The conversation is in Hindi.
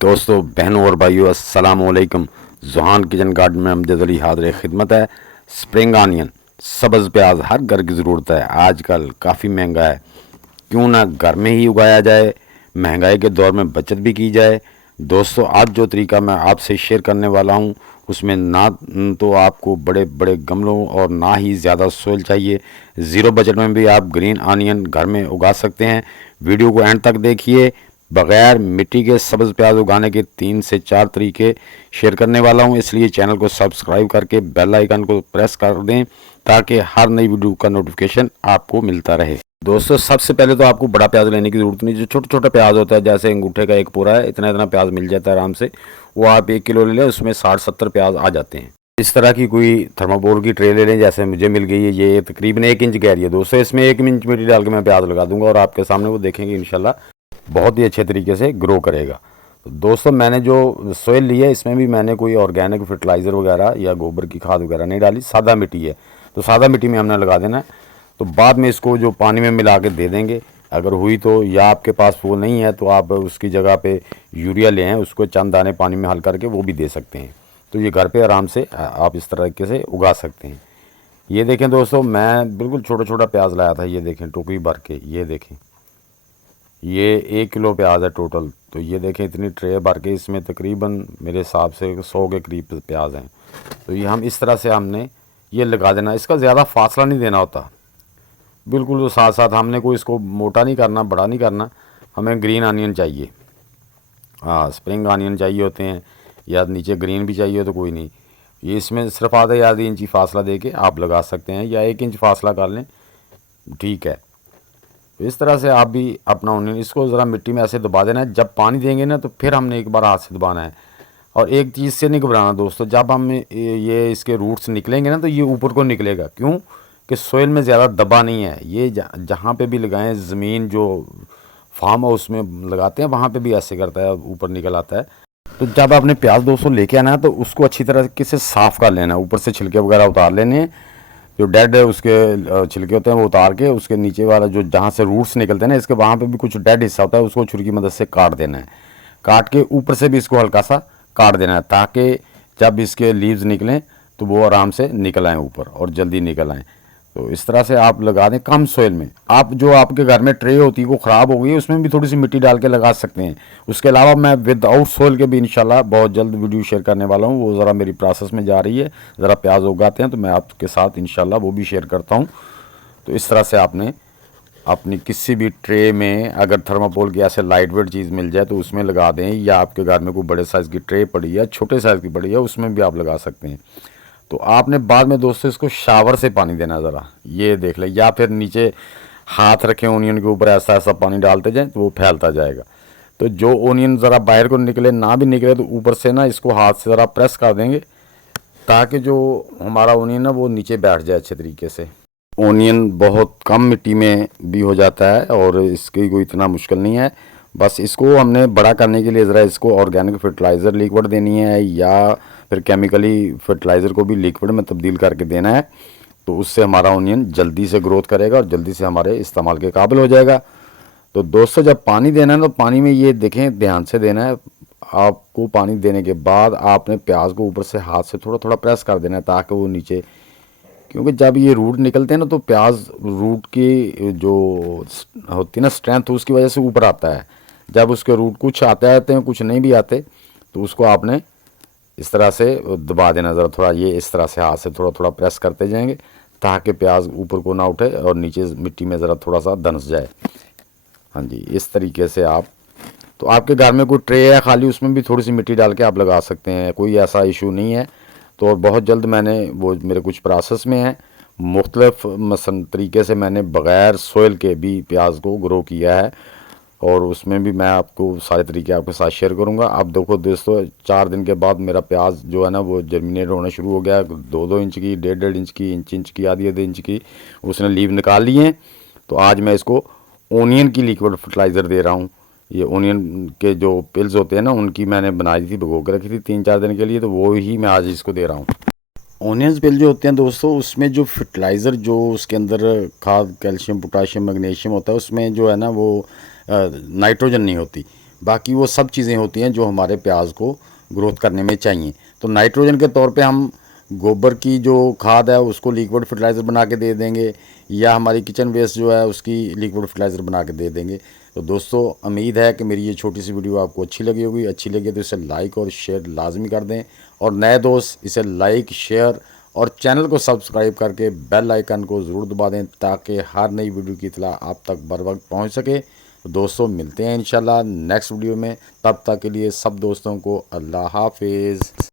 दोस्तों, बहनों और भाइयों, अस्सलाम वालेकुम। ज़ुहान किचन गार्डन में अमजद अली हाज़िर खिदमत है। स्प्रिंग आनियन, सब्ज़ प्याज हर घर की ज़रूरत है। आजकल काफ़ी महंगा है, क्यों ना घर में ही उगाया जाए, महंगाई के दौर में बचत भी की जाए। दोस्तों, आज जो तरीका मैं आपसे शेयर करने वाला हूँ, उसमें ना तो आपको बड़े बड़े गमलों और ना ही ज़्यादा सोइल चाहिए। ज़ीरो बजट में भी आप ग्रीन आनियन घर में उगा सकते हैं। वीडियो को एंड तक देखिए। बगैर मिट्टी के सब्ज़ प्याज उगाने के 3 से 4 तरीके शेयर करने वाला हूं, इसलिए चैनल को सब्सक्राइब करके बेल आइकन को प्रेस कर दें ताकि हर नई वीडियो का नोटिफिकेशन आपको मिलता रहे। दोस्तों, सबसे पहले तो आपको बड़ा प्याज लेने की ज़रूरत नहीं। जो छोटा छोटा प्याज होता है, जैसे अंगूठे का एक पूरा है, इतना इतना प्याज मिल जाता है आराम से। वो आप 1 किलो ले लें, उसमें 60-70 प्याज आ जाते हैं। इस तरह की कोई थर्माकोल की ट्रे ले लें, जैसे मुझे मिल गई है। ये तकरीबन 1 इंच गहरी है। दोस्तों, इसमें 1 इंच मिट्टी डाल के मैं प्याज लगा दूंगा और आपके सामने वो देखेंगे इंशाल्लाह बहुत ही अच्छे तरीके से ग्रो करेगा। तो दोस्तों, मैंने जो सोइल ली है, इसमें भी मैंने कोई ऑर्गेनिक फर्टिलाइज़र वगैरह या गोबर की खाद वगैरह नहीं डाली, सादा मिट्टी है। तो सादा मिट्टी में हमने लगा देना है। तो बाद में इसको जो पानी में मिला के दे देंगे, अगर हुई तो, या आपके पास वो नहीं है तो आप उसकी जगह पे यूरिया ले आएँ, उसको चंद दाने पानी में हल करके वो भी दे सकते हैं। तो ये घर पे आराम से आप इस तरीके से उगा सकते हैं। ये देखें दोस्तों, मैं बिल्कुल छोटा छोटा प्याज लाया था। ये देखें टोकरी भर के, ये देखें, ये 1 किलो प्याज है टोटल। तो ये देखें इतनी ट्रे भर के, इसमें तकरीबन मेरे हिसाब से 100 के करीब प्याज हैं। तो ये हम इस तरह से हमने ये लगा देना। इसका ज़्यादा फासला नहीं देना होता, बिल्कुल साथ साथ। हमने कोई इसको मोटा नहीं करना, बड़ा नहीं करना। हमें ग्रीन अनियन चाहिए, हाँ, स्प्रिंग अनियन चाहिए होते हैं, या नीचे ग्रीन भी चाहिए तो कोई नहीं। ये इसमें सिर्फ आधे इंची फासला दे के आप लगा सकते हैं, या 1 इंच फासला कर लें, ठीक है। तो इस तरह से आप भी अपना ओनियन, इसको ज़रा मिट्टी में ऐसे दबा देना है। जब पानी देंगे ना, तो फिर हमने एक बार हाथ से दबाना है। और एक चीज़ से नहीं घबराना दोस्तों, जब हम ये इसके रूट्स निकलेंगे ना, तो ये ऊपर को निकलेगा। क्यों कि सोइल में ज़्यादा दबा नहीं है। ये जहाँ पे भी लगाएं, ज़मीन जो फार्म हाउस में लगाते हैं वहाँ पे भी ऐसे करता है, ऊपर निकल आता है। तो जब आपने प्याज दोस्तों लेके आना है, तो उसको अच्छी तरह से साफ़ कर लेना है। ऊपर से छिलके वगैरह उतार लेने हैं, जो डेड है उसके छिलके होते हैं वो उतार के, उसके नीचे वाला जो जहाँ से रूट्स निकलते हैं ना, इसके वहाँ पे भी कुछ डेड हिस्सा होता है, उसको छुरी की मदद से काट देना है। काट के ऊपर से भी इसको हल्का सा काट देना है, ताकि जब इसके लीव्स निकलें तो वो आराम से निकल आएँ ऊपर और जल्दी निकल आएँ। तो इस तरह से आप लगा दें कम सोइल में। आप जो आपके घर में ट्रे होती है वो ख़राब हो गई है, उसमें भी थोड़ी सी मिट्टी डाल के लगा सकते हैं। उसके अलावा मैं विदाउट सोइल के भी इंशाल्लाह बहुत जल्द वीडियो शेयर करने वाला हूँ। वो ज़रा मेरी प्रोसेस में जा रही है, ज़रा प्याज उगाते हैं तो मैं आपके साथ इंशाल्लाह वो भी शेयर करता हूँ। तो इस तरह से आपने अपनी किसी भी ट्रे में, अगर थर्माकोल की ऐसे लाइट वेट चीज़ मिल जाए तो उसमें लगा दें, या आपके घर में कोई बड़े साइज़ की ट्रे पड़ी है, छोटे साइज़ की पड़ी है, उसमें भी आप लगा सकते हैं। तो आपने बाद में दोस्तों इसको शावर से पानी देना ज़रा, ये देख लें, या फिर नीचे हाथ रखें ओनियन के ऊपर, ऐसा ऐसा पानी डालते जाएं तो वो फैलता जाएगा। तो जो ओनियन ज़रा बाहर को निकले, ना भी निकले, तो ऊपर से ना इसको हाथ से ज़रा प्रेस कर देंगे, ताकि जो हमारा ओनियन है वो नीचे बैठ जाए अच्छे तरीके से। ओनियन बहुत कम मिट्टी में भी हो जाता है और इसकी कोई इतना मुश्किल नहीं है। बस इसको हमने बड़ा करने के लिए ज़रा इसको ऑर्गेनिक फर्टिलाइज़र लिक्विड देनी है, या फिर केमिकली फर्टिलाइज़र को भी लिक्विड में तब्दील करके देना है। तो उससे हमारा ओनियन जल्दी से ग्रोथ करेगा और जल्दी से हमारे इस्तेमाल के काबिल हो जाएगा। तो दोस्तों, जब पानी देना है तो पानी में ये देखें ध्यान से देना है। आपको पानी देने के बाद आपने प्याज को ऊपर से हाथ से थोड़ा थोड़ा प्रेस कर देना है, ताकि वो नीचे, क्योंकि जब ये रूट निकलते हैं ना, तो प्याज रूट की जो होती है ना स्ट्रेंथ, उसकी वजह से ऊपर आता है। जब उसके रूट कुछ आते आते हैं, कुछ नहीं भी आते, तो उसको आपने इस तरह से दबा देना ज़रा थोड़ा। ये इस तरह से हाथ से थोड़ा थोड़ा प्रेस करते जाएंगे, ताकि प्याज ऊपर को ना उठे और नीचे मिट्टी में ज़रा थोड़ा सा धंस जाए। हाँ जी, इस तरीके से आप, तो आपके घर में कोई ट्रे है खाली, उसमें भी थोड़ी सी मिट्टी डाल के आप लगा सकते हैं, कोई ऐसा इशू नहीं है। तो और बहुत जल्द मैंने वो, मेरे कुछ प्रोसेस में है, मुख्तलिफ तरीके से मैंने बग़ैर सोइल के भी प्याज को ग्रो किया है, और उसमें भी मैं आपको सारे तरीके आपके साथ शेयर करूंगा। अब देखो दोस्तों, 4 दिन के बाद मेरा प्याज जो है ना वो जर्मिनेट होना शुरू हो गया। 2-2 इंच की, 1.5 इंच की, इंच की, आधी इंच की उसने लीव निकाल ली हैं। तो आज मैं इसको ओनियन की लिक्विड फर्टिलाइज़र दे रहा हूँ। ये ओनियन के जो पिल्स होते हैं ना, उनकी मैंने बनाई थी, भिगो के रखी थी 3-4 दिन के लिए, तो वो ही मैं आज इसको दे रहा हूँ। ओनियंस पिल जो होते हैं दोस्तों, उसमें जो फर्टिलाइज़र, जो उसके अंदर खाद, कैल्शियम, पोटाशियम, मैग्नीशियम होता है, उसमें जो है ना वो नाइट्रोजन नहीं होती। बाकी वो सब चीज़ें होती हैं जो हमारे प्याज को ग्रोथ करने में चाहिए। तो नाइट्रोजन के तौर पे हम गोबर की जो खाद है उसको लिक्विड फर्टिलाइज़र बना के दे देंगे, या हमारी किचन वेस्ट जो है उसकी लिक्विड फर्टिलाइज़र बना के दे देंगे। तो दोस्तों उम्मीद है कि मेरी ये छोटी सी वीडियो आपको अच्छी लगी होगी। अच्छी लगी तो इसे लाइक और शेयर लाजमी कर दें, और नए दोस्त इसे लाइक शेयर और चैनल को सब्सक्राइब करके बेल आइकन को ज़रूर दबा दें, ताकि हर नई वीडियो की इत्तला आप तक बर वक्त पहुँच सके। तो दोस्तों मिलते हैं इंशाल्लाह नेक्स्ट वीडियो में, तब तक के लिए सब दोस्तों को अल्लाह हाफिज़।